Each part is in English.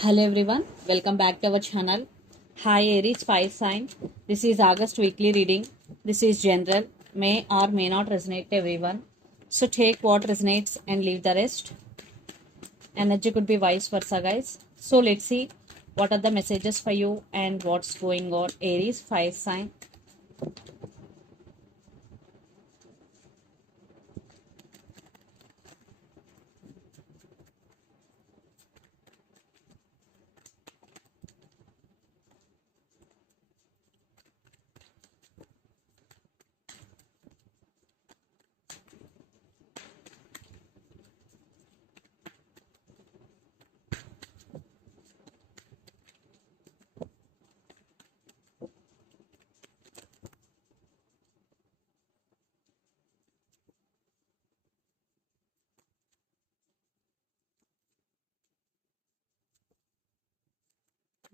Hello everyone, welcome back to our channel. Hi Aries fire sign. This is August weekly reading. This is general, may or may not resonate to everyone. So take what resonates and leave the rest. Energy could be vice versa, guys. So let's see what are the messages for you and what's going on. Aries fire sign.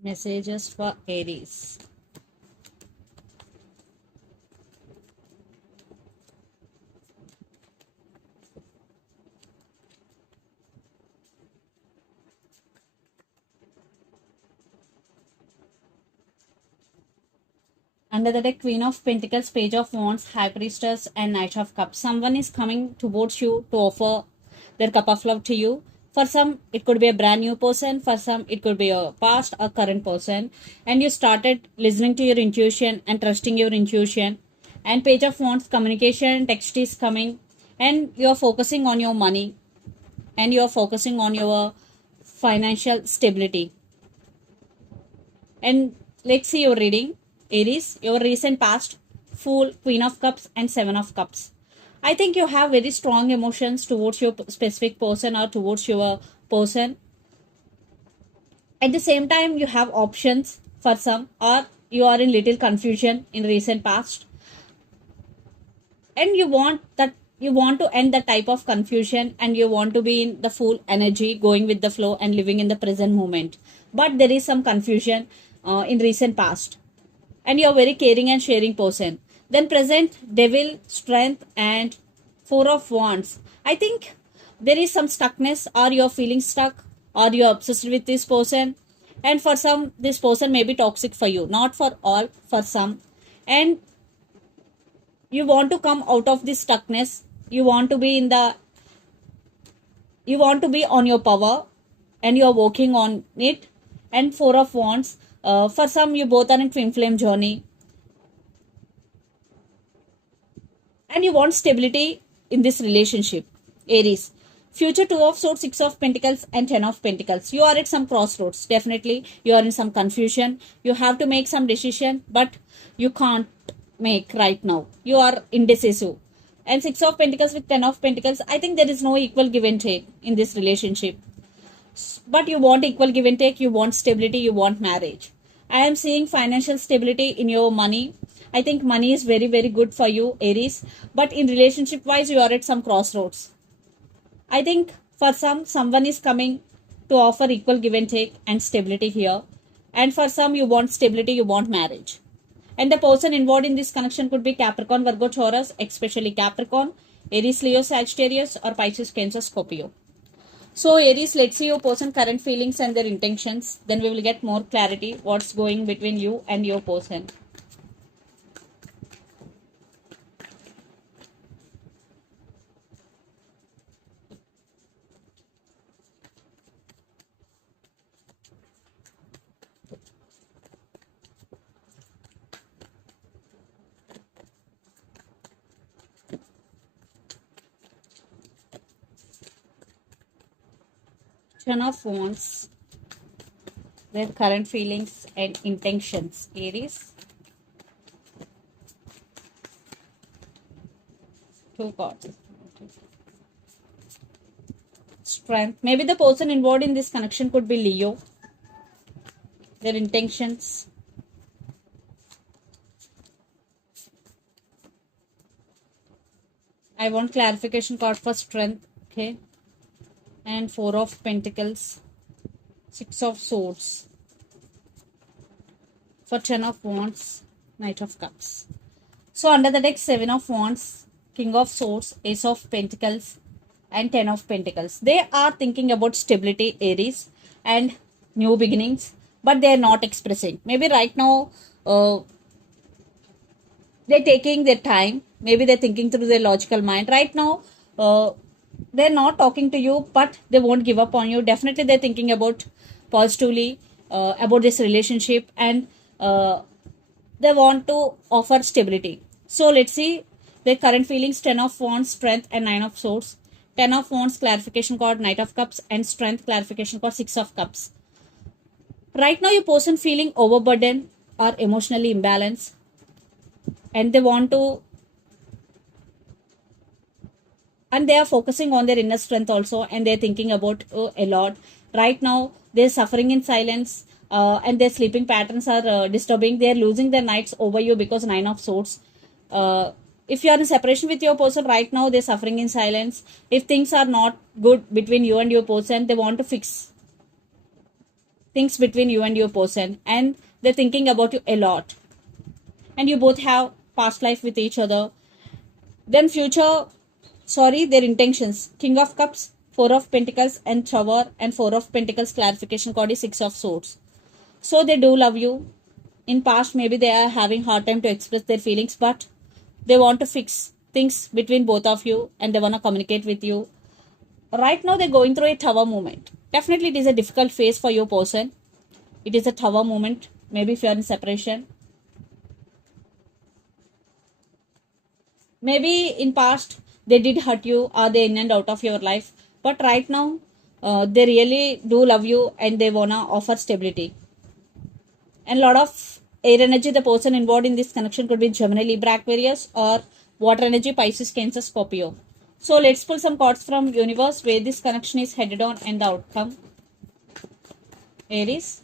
Messages for Aries. Under the deck, Queen of Pentacles, Page of Wands, High Priestess, and Knight of Cups. Someone is coming towards you to offer their cup of love to you. For some, it could be a brand new person. For some, it could be a past or current person. And you started listening to your intuition and trusting your intuition. And Page of Wands, communication, text is coming. And you're focusing on your money. And you're focusing on your financial stability. And let's see your reading. Aries, your recent past, Fool, Queen of Cups, and Seven of Cups. I think you have very strong emotions towards your specific person or towards your person. At the same time, you have options for some, or you are in little confusion in recent past, and you want to end the type of confusion, and you want to be in the full energy, going with the flow and living in the present moment. But there is some confusion in recent past, and you're very caring and sharing person. Then present, devil, strength, and four of wands. I think there is some stuckness, or you're feeling stuck, or you're obsessed with this person. And for some, this person may be toxic for you, not for all, for some. And you want to come out of this stuckness. You want to be on your power, and you're working on it. And four of wands, for some, you both are in twin flame journey, and you want stability in this relationship. Aries, future, two of swords, six of pentacles, and 10 of pentacles. You are at some crossroads. Definitely you are in some confusion. You have to make some decision, but you can't make right now. You are indecisive. And six of pentacles with 10 of pentacles, I think there is no equal give and take in this relationship. But you want equal give and take, you want stability, you want marriage. I am seeing financial stability in your money. I think money is very very good for you, Aries. But in relationship wise, you are at some crossroads. I think for some, someone is coming to offer equal give and take and stability here. And for some, you want stability, you want marriage. And the person involved in this connection could be Capricorn, Virgo, Taurus, especially Capricorn, Aries, Leo, Sagittarius, or Pisces, Cancer, Scorpio. So Aries, let's see your person current feelings and their intentions. Then we will get more clarity what's going between you and your person. Ten of Wands, their current feelings and intentions. Aries. Two cards. Strength. Maybe the person involved in this connection could be Leo. Their intentions. I want clarification card for strength. Okay. And four of pentacles, six of swords. For 10 of wands, knight of cups. So under the deck, seven of wands, king of swords, ace of pentacles, and 10 of pentacles. They are thinking about stability, Aries. And new beginnings, but they are not expressing. Maybe right now, they're taking their time. Maybe they're thinking through their logical mind. Right now, uh, they're not talking to you, but they won't give up on you. Definitely, they're thinking about positively about this relationship, and they want to offer stability. So let's see their current feelings: Ten of Wands, Strength, and Nine of Swords. Ten of Wands clarification card, Knight of Cups, and Strength clarification card, Six of Cups. Right now, your person feeling overburdened or emotionally imbalanced, and they want to, and they are focusing on their inner strength also, and they're thinking about a lot. Right now, they're suffering in silence, and their sleeping patterns are disturbing. They're losing their nights over you because Nine of Swords. Uh, if you are in separation with your person right now, they're suffering in silence. If things are not good between you and your person, they want to fix things between you and your person, and they're thinking about you a lot, and you both have past life with each other. Then future, sorry, their intentions: King of Cups, Four of Pentacles, and Tower, and Four of Pentacles clarification card is Six of Swords. So they do love you. In past, maybe they are having hard time to express their feelings, but they want to fix things between both of you, and they want to communicate with you. Right now, they're going through a tower moment. Definitely, it is a difficult phase for your person. It is a tower moment. Maybe if you are in separation, maybe in past they did hurt you, or they in and out of your life, but right now they really do love you, and they wanna offer stability and lot of air energy. The person involved in this connection could be Gemini, Libra, Aquarius, or water energy, Pisces, Cancer, Scorpio. So let's pull some cards from universe where this connection is headed on and the outcome. Aries.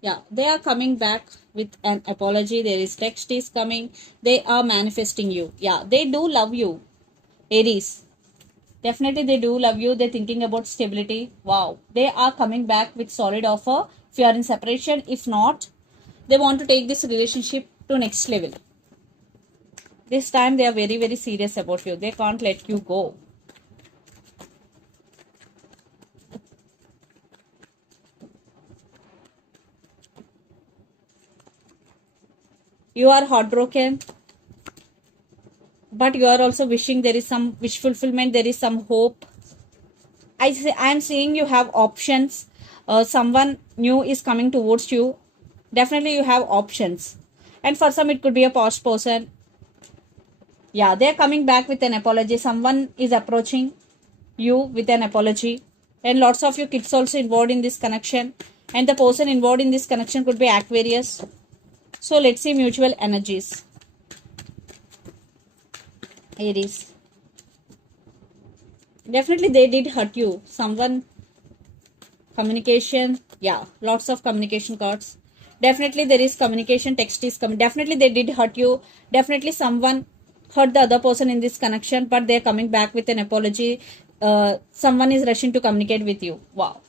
Yeah, they are coming back with an apology. There is text is coming. They are manifesting you. Yeah, they do love you, Aries. Definitely, they do love you. They're thinking about stability. Wow. They are coming back with solid offer. If you are in separation, if not, they want to take this relationship to next level. This time, they are very, very serious about you. They can't let you go. You are heartbroken, but you are also wishing there is some wish fulfillment. There is some hope. I am seeing you have options. Someone new is coming towards you. Definitely, you have options. And for some, it could be a past person. Yeah, they're coming back with an apology. Someone is approaching you with an apology. And lots of your kids also involved in this connection. And the person involved in this connection could be Aquarius. So let's see mutual energies. Aries. Definitely they did hurt you. Someone, communication. Yeah, lots of communication cards. Definitely there is communication. Text is coming. Definitely they did hurt you. Definitely someone hurt the other person in this connection, but they're coming back with an apology. Someone is rushing to communicate with you. Wow.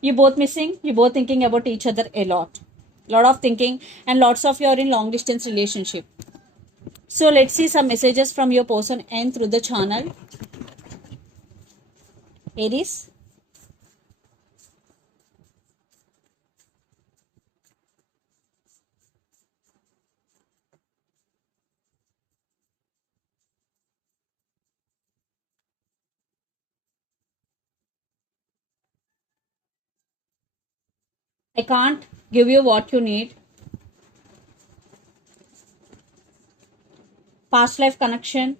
You both missing. You both thinking about each other a lot. Lot of thinking, and lots of you are in long distance relationship. So let's see some messages from your person and through the channel. Aries. I can't give you what you need. Past life connection.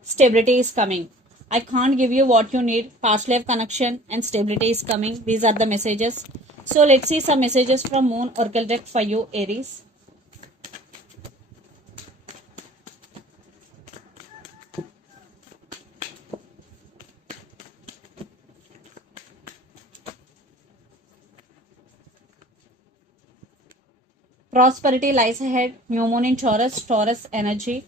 Stability is coming. I can't give you what you need. Past life connection and stability is coming. These are the messages. So let's see some messages from Moon Oracle deck for you, Aries. Prosperity lies ahead. New Moon in Taurus. Taurus energy.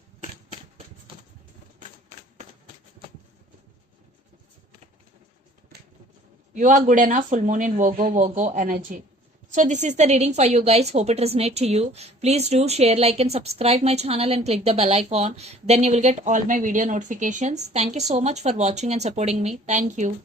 You are good enough. Full Moon in Virgo. Virgo energy. So this is the reading for you guys. Hope it resonate to you. Please do share, like and subscribe my channel and click the bell icon. Then you will get all my video notifications. Thank you so much for watching and supporting me. Thank you.